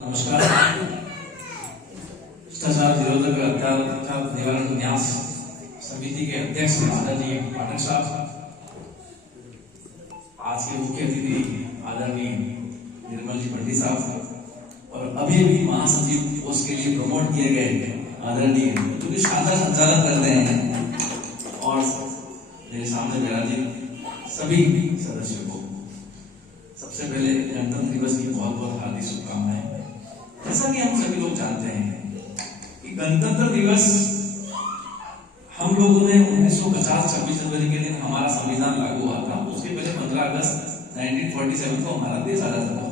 नमस्कार। भ्रष्टाचार विरोधक अत्याचार निवारण न्यास समिति के अध्यक्ष आदरणीय पाठक साहब, आज के मुख्य अतिथि आदरणीय निर्मल जी पंडित साहब और अभी अभी महासचिव पोस्ट के लिए प्रमोट किए गए आदरणीय जो कि शानदार संचालन करते हैं, और मेरे सामने विराजित सभी सदस्यों को सबसे पहले गणतंत्र दिवस की बहुत बहुत हार्दिक शुभकामनाएं। जैसा कि हम सभी लोग जानते हैं कि गणतंत्र दिवस हम लोगों ने 1950 26 जनवरी के दिन हमारा संविधान लागू हुआ था। उसके पहले 15 अगस्त 1947 को हमारा देश आजाद हुआ।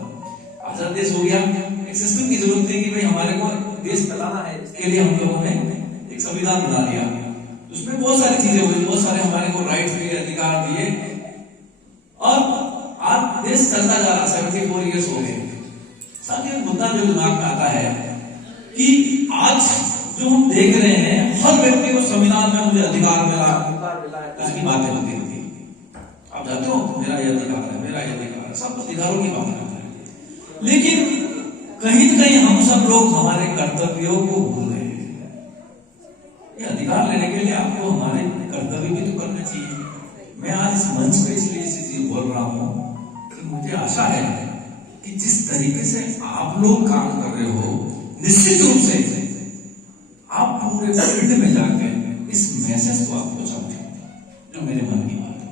आजाद देश हो गया, एक सिस्टम की जरूरत थी कि भाई हमारे को देश चलाना है, इसके लिए हम लोगों ने एक संविधान बना दिया। उसमें बहुत सारी चीजें हुई, बहुत सारे हमारे को राइट्स दिए, अधिकार दिए, और आज देश चलता जा रहा। 74 ईयर्स हो गए। साथ ही मुद्दा जो दिमाग में आता है कि आज जो हम देख रहे हैं, हर व्यक्ति को संविधान में मुझे अधिकार मिला है, उसकी बातें होती रहती है। आप जाते हो, मेरा ये अधिकार है, मेरा ये अधिकार है, सब अधिकारों की बात करते हैं, लेकिन कहीं न कहीं हम सब लोग हमारे कर्तव्यों को भूल गए। ये अधिकार लेने के लिए आपको हमारे कर्तव्य भी तो करने चाहिए। मैं आज इस मंच पर इसलिए इसी चीज बोल रहा हूँ कि मुझे आशा है कि जिस तरीके से आप लोग काम कर रहे हो, निश्चित रूप से आप पूरे फील्ड में जाके इस मैसेज को आप पहुंचाओगे जो मेरे मन की बात है।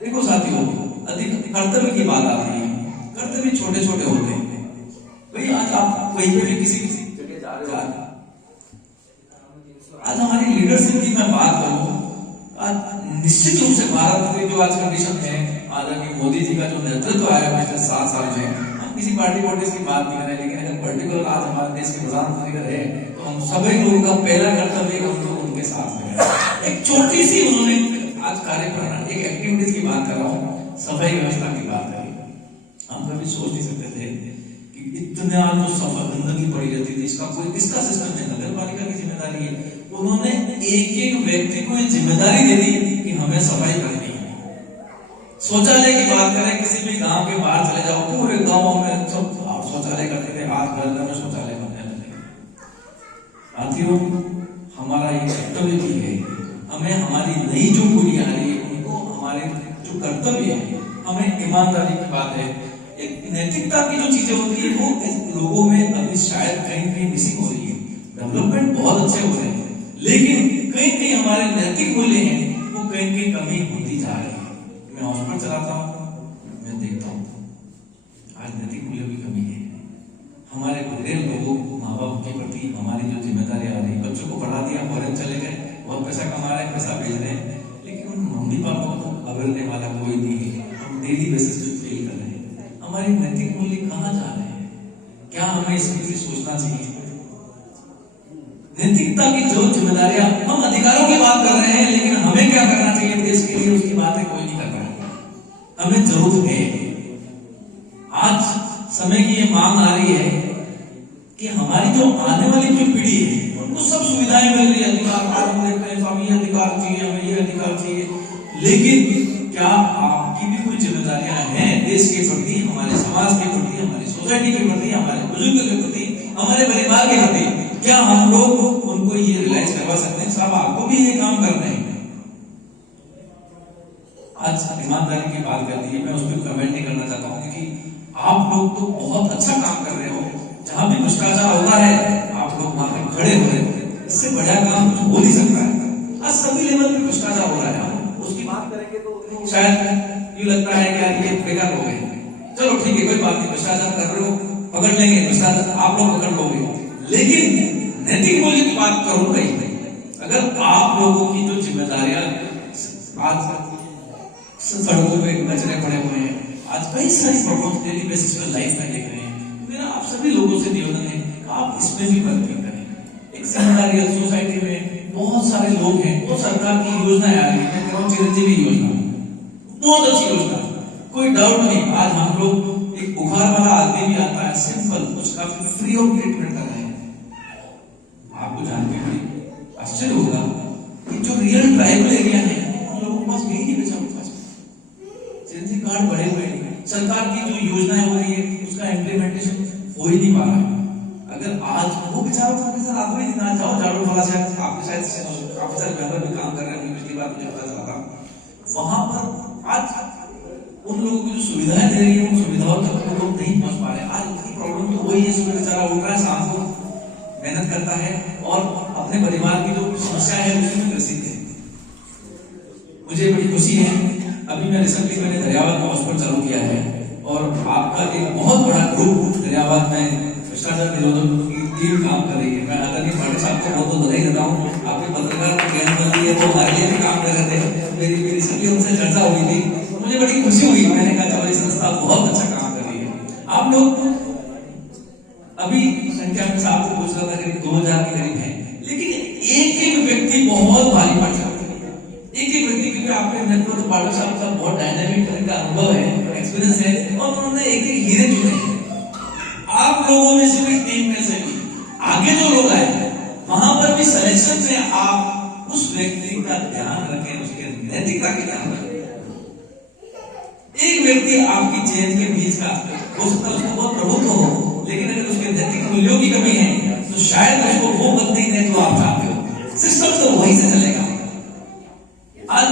देखो साथियों, अधिक कर्तव्य की बात आती है, कर्तव्य छोटे छोटे होते हैं। भाई आज आप कहीं पे भी किसी जगह जा रहे हो, आज हमारी लीडरशिप की मैं बात करूं, आज निश्चित रूप से भारत की जो आज कंडीशन है, आदरणीय मोदी जी का जो नेतृत्व आया पिछले 7 साल में, हम किसी पार्टी पॉलिटिक्स की बात नहीं कर रहे, लेकिन अगर पर्टिकुलर आज हमारे देश के प्रधानमंत्री का है तो हम सभी लोगों का पहला कर्तव्य हम लोग उनके साथ में एक छोटी सी उन्होंने आज कार्य करना, एक एक्टिविटीज की बात कर रहा हूँ, सफाई व्यवस्था की बात करी। हम कभी सोच नहीं सकते थे कि इतना जो सफा गंदगी पड़ी रहती थी, इसका कोई किसका सिस्टम है, नगर पालिका की जिम्मेदारी है। उन्होंने एक एक व्यक्ति को ये जिम्मेदारी दे दी कि हमें सफाई करनी है। शौचालय की बात करें, किसी भी गांव के बाहर चले जाओ, पूरे गांव में सब शौचालय करते थे, आज घर में शौचालय बनने लगे। साथियों, हमारा एक कर्तव्य भी है, हमें हमारी नई जो पीढ़ी आ रही है उनको हमारे जो कर्तव्य है, हमें ईमानदारी की बात है, एक नैतिकता की जो चीजें होती है वो लोगों में अभी शायद कहीं कहीं मिसिंग हो रही है। डेवलपमेंट बहुत अच्छे हो रहे हैं, लेकिन कहीं कहीं हमारे नैतिक मूल्य हैं वो कहीं कहीं कमी होती जा रही है। मैं हॉस्पिटल चलाता हूँ, मैं देखता हूँ आज नैतिक मूल्यों की कमी है। हमारे बुरे लोगों, माँ बाप के प्रति हमारी जो जिम्मेदारी आ रही, बच्चों को पढ़ा दिया, फॉरेन चले गए, बहुत पैसा कमा रहे हैं, पैसा भेज रहे हैं, लेकिन उन मम्मी पापा को अगलने वाला कोई नहीं है। हम डेली बेसिस पे फील कर रहे हैं, हमारी नैतिक मूल्य कहाँ जा रहे हैं? क्या हमें इसके लिए सोचना चाहिए? नैतिकता की जो जिम्मेदारियां, हम अधिकारों की बात कर रहे हैं, लेकिन हमें क्या करना चाहिए देश के लिए, उसकी बातें कोई नहीं कर रहा है। हमें जरूरत है, आज समय की ये मांग आ रही है कि हमारी जो आने वाली जो पीढ़ी है उनको सब सुविधाएं मिल रही है, अधिकार देखते हैं, स्वामी ये अधिकार चाहिए, हमें ये अधिकार चाहिए, लेकिन क्या आपकी भी कोई जिम्मेदारियां हैं देश के प्रति, हमारे समाज के प्रति, हमारी सोसाइटी के प्रति, हमारे बुजुर्ग के प्रति, हमारे परिवार के प्रति? क्या हम लोग उनको ये रियलाइज करवा सकते हैं साहब आपको भी ये काम करना है? आज ईमानदारी की बात करती है, मैं उस पर कमेंट नहीं करना चाहता हूँ, क्योंकि आप लोग तो बहुत अच्छा काम कर रहे हो। जहां भी भ्रष्टाचार होता है आप लोग वहां पे खड़े हो रहे हैं, इससे बड़ा काम कुछ हो नहीं सकता है। आज सभी लेवल पे भ्रष्टाचार हो रहा है, उसकी बात करेंगे तो शायद यूं लगता है कि यार ये बेकार हो गए। चलो ठीक है, कोई बात नहीं, भ्रष्टाचार कर रहे हो, पकड़ लेंगे, भ्रष्टाचार आप लोग पकड़ लोगे, लेकिन नैतिक मूल्य की बात करूं भाई, अगर आप लोगों की जो जिम्मेदारियां, आज सड़कों पे कचरे पड़े हुए हैं, आज कई सारी प्रॉब्लम डेली बेसिस पर लाइफ में देख रहे हैं, मेरा आप सभी लोगों से निवेदन है आप इसमें भी वर्किंग करें। एक जिम्मेदारी सोसाइटी में बहुत सारे लोग हैं, वो सरकार की योजनाएं आ रही है, मैं कह रहा हूँ चिरंजीवी योजना बहुत अच्छी योजना, कोई डाउट नहीं। आज हम लोग एक बुखार वाला आदमी भी आता है, सिंपल उसका फ्री ऑफ ट्रीटमेंट कर रहे हैं। आपको जानकर भी आश्चर्य होगा कि जो रियल ट्राइबल एरिया है उन लोगों के पास यही नहीं बचा, चिरंजीवी कार्ड बड़े हुए, सरकार की जो योजनाएं हो रही है उसका इम्प्लीमेंटेशन हो ही नहीं पा रहा है। अगर आज वो बेचारों प्रोफेसर आप भी ना जाओ झाड़ू वाला से आपके शायद काफी सारे मेंबर भी काम कर रहे हैं, पिछली बार मुझे पता चला था वहां पर आज उन लोगों को जो सुविधाएं दे रही है उन सुविधाओं तक वो लोग नहीं पहुंच पा रहे। आज उनकी प्रॉब्लम तो वही है, सुबह बेचारा उठ रहा है, शाम को मेहनत करता है और अपने परिवार की जो समस्या है उसी में ग्रसित है। मुझे बड़ी खुशी है, अभी मैं रिसेंटली मैंने दरियाबाद में हॉस्पिटल चालू किया है और आपका एक बहुत बड़ा ग्रुप दरियाबाद में भ्रष्टाचार निरोधक की टीम काम कर रही है। मैं आदरणीय पाटिल साहब को बहुत बहुत बधाई देता हूँ। आपके पत्रकार की ज्ञान बंदी है, वो हमारे लिए भी काम कर रहे थे। मेरी रिसेंटली उनसे चर्चा हुई थी, मुझे बड़ी खुशी हुई। मैंने कहा चलो ये संस्था बहुत अच्छा काम कर रही है। आप लोग अभी संख्या में साहब को पूछ रहा था करीब 2000 के करीब है, लेकिन एक एक व्यक्ति बहुत भारी पड़ जाता है। एक एक व्यक्ति, क्योंकि आपके नेतृत्व तो पाटिल साहब का बहुत डायनामिक तरह का अनुभव है, एक्सपीरियंस है और उन्होंने एक एक हीरे चुने हैं। आप लोगों में से भी, टीम में से भी आगे जो लोग आए वहां पर भी सिलेक्शन में आप उस व्यक्ति का ध्यान रखें, उसके नैतिकता के ध्यान रखें। एक व्यक्ति आपकी चेन के बीच का हो सकता है उसको बहुत प्रभुत्व हो, लेकिन अगर उसके नैतिक मूल्यों की कमी है तो शायद उसको वो बंदी नहीं जो आप चाहते हो। सिस्टम तो वहीं से चलेगा। आज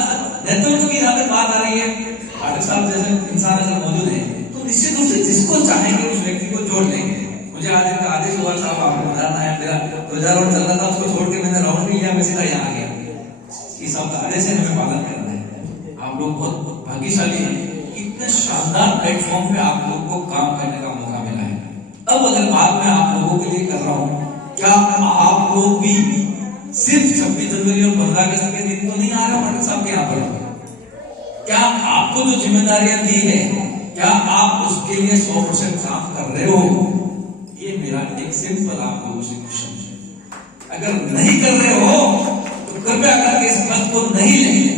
नेतृत्व की जहां तक बात आ रही है, पाटिल साहब जैसे इंसान अगर मौजूद है तो निश्चित रूप से जिसको चाहेंगे उस व्यक्ति को जोड़ लेंगे। मुझे आज एक आदेश हुआ साहब आपको बताना है, मेरा 2000 चल रहा था, उसको छोड़ के मैंने राउंड भी लिया, मैं सीधा यहाँ आ गया। इस सब आदेश है, हमें पालन करना है। आप लोग बहुत भाग्यशाली हैं, इतने शानदार प्लेटफॉर्म पे आप लोग को काम करने का मौका मिला है। अब अगर बात मैं आप लोगों के लिए कर रहा हूँ, क्या आप लोग भी सिर्फ 26 जनवरी और 15 अगस्त के दिन तो नहीं आ रहे पाटिल साहब के यहाँ पर? क्या आपको जो जिम्मेदारियां दी है, क्या आप उसके लिए 100% काम कर रहे हो? ये मेरा एक सिंपल आप लोगों से क्वेश्चन है। अगर नहीं कर रहे हो तो कृपया करके इस पद को नहीं लेंगे।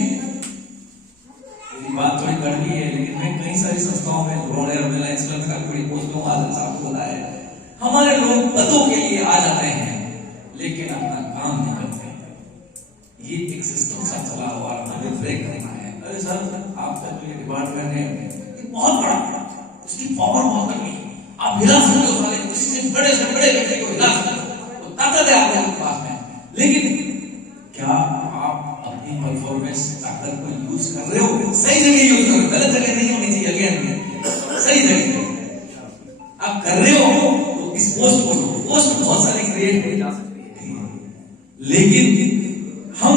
मेरी बात थोड़ी कड़वी है, लेकिन मैं कई सारी संस्थाओं में रोड एम्बुलेंस का बड़ी पोस्ट में आदत साहब को बताया है, हमारे लोग पदों के लिए आ जाते हैं लेकिन अपना काम नहीं करते। ये एक सिस्टम सा चला हुआ हमें ब्रेक करना है। अरे सर, आपका जो ये डिपार्टमेंट है ये बहुत बड़ा, इसकी पावर बहुत तगड़ी है, आप हिला सकते हो, साले किसी से बड़े व्यक्ति को हिला सकते हो, तो ताकत है आप लोगों के पास में। लेकिन क्या आप अपनी परफॉर्मेंस ताकत को यूज कर रहे हो? सही जगह यूज करो, गलत जगह नहीं होनी चाहिए। अगेन सही जगह आप कर रहे हो तो इस पोस्ट बहुत सारी क्रिएट की जा सकती है, लेकिन हम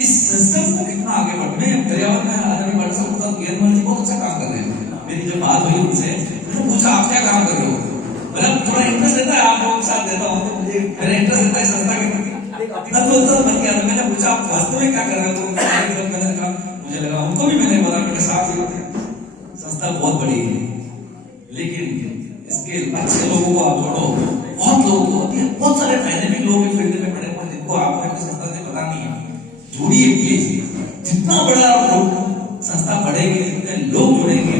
इस सिस्टम को कितना आगे बढ़ने दरियाबाद में आदरणीय पाटिल साहब गेरमल जी बहुत अच्छा काम कर रहे हैं। मेरी जब बात हुई उनसे, मैंने पूछा आप क्या काम कर रहे हो? मेरा थोड़ा इंटरेस्ट रहता है, आप लोगों के साथ देता हूँ तो मुझे मेरा इंटरेस्ट रहता है संस्था के प्रति, इतना तो उत्तर बन गया। मैंने पूछा आप वास्तव में क्या कर रहे हो? मैंने कहा, मुझे लगा उनको भी मैंने बोला मेरे साथ ही संस्था बहुत बड़ी है, लेकिन इसके अच्छे लोगों को आप जोड़ो, बहुत लोगों को, बहुत सारे डायनेमिक लोग इस फील्ड में पड़े हुए जिनको आपको संस्था से पता नहीं है, जोड़िए प्लीज। जितना बड़ा संस्था बढ़ेगी, जितने लोग जुड़ेंगे,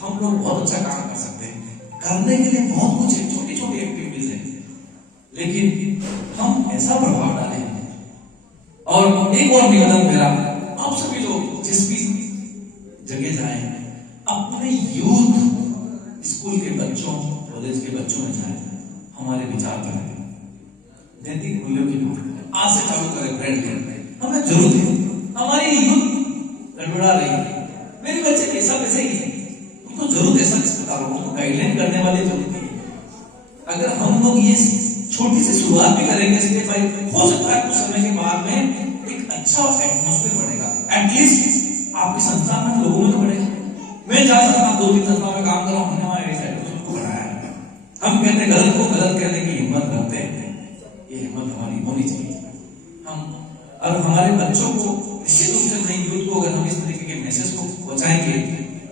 हम लोग बहुत अच्छा काम कर सकते हैं। करने के लिए बहुत कुछ है, छोटी छोटी एक्टिविटीज है, लेकिन हम ऐसा प्रभाव डालें। और एक और निवेदन मेरा, आप सभी लोग जिस भी जगह जाएं, अपने यूथ स्कूल के बच्चों, कॉलेज के बच्चों में जाएं, हमारे विचार करें, नैतिक मूल्यों की बात करें, आज से चालू करें ब्रेड लेने। हमें जरूरत है, हमारी यूथ गड़बड़ा रही है, मेरे बच्चे के सब ऐसे ही है, उनको जरूरत है, सब अस्पताल उनको गाइडलाइन करने वाली जरूरत है। अगर हम लोग ये छोटी सी शुरुआत भी करेंगे इसके भाई, हो सकता है कुछ समय के बाद में एक अच्छा एटमॉस्फेयर बढ़ेगा। एटलीस्ट आपकी संस्था में लोगों में तो बढ़ेगा। मैं जा सकता हूँ 2-3 संस्थाओं में काम कर रहा हूँ, हमने हमारे एटमॉस्फेयर को बढ़ाया है। हम कहते हैं गलत को गलत कहने की हिम्मत रखते हैं, ये हिम्मत हमारी होनी चाहिए। हम और हमारे बच्चों को निश्चित रूप से नई यूथ को अगर हम इस तरीके के मैसेज को पहुंचाएंगे,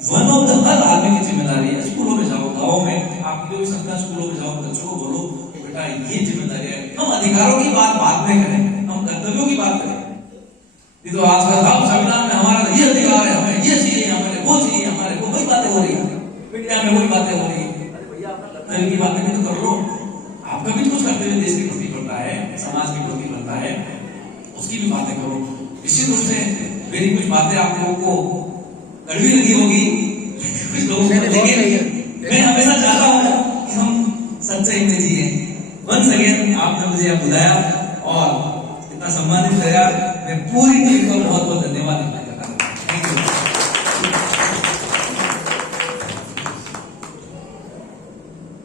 वन ऑफ द हर आदमी की जिम्मेदारी है। स्कूलों में जाओ, गाँव में आप जो भी संस्था स्कूलों में जाओ, बच्चों को बोलो बेटा ये जिम्मेदारी है। हम अधिकारों की बात बाद में करें, हम कर्तव्यों की बात करें। ये तो आजकल हम संविधान में हमारा ये अधिकार है, हमें ये चाहिए, हमें वो चाहिए, हमारे को वही बातें हो रही है, मीडिया में वही बातें हो रही है। कर्तव्य की बातें भी तो कर लो, आपका भी कुछ कर्तव्य देश के प्रति बनता है, समाज के प्रति बनता है, उसकी भी बातें करो। निश्चित रूप से मेरी कुछ बातें आप लोगों को कड़वी लगी होगी, कुछ लोगों को, लेकिन मैं हमेशा चाहता हूँ कि हम टाइम में जिए। वंस अगेन आपने मुझे यह बुलाया और इतना सम्मानित किया, मैं पूरी टीम को बहुत बहुत धन्यवाद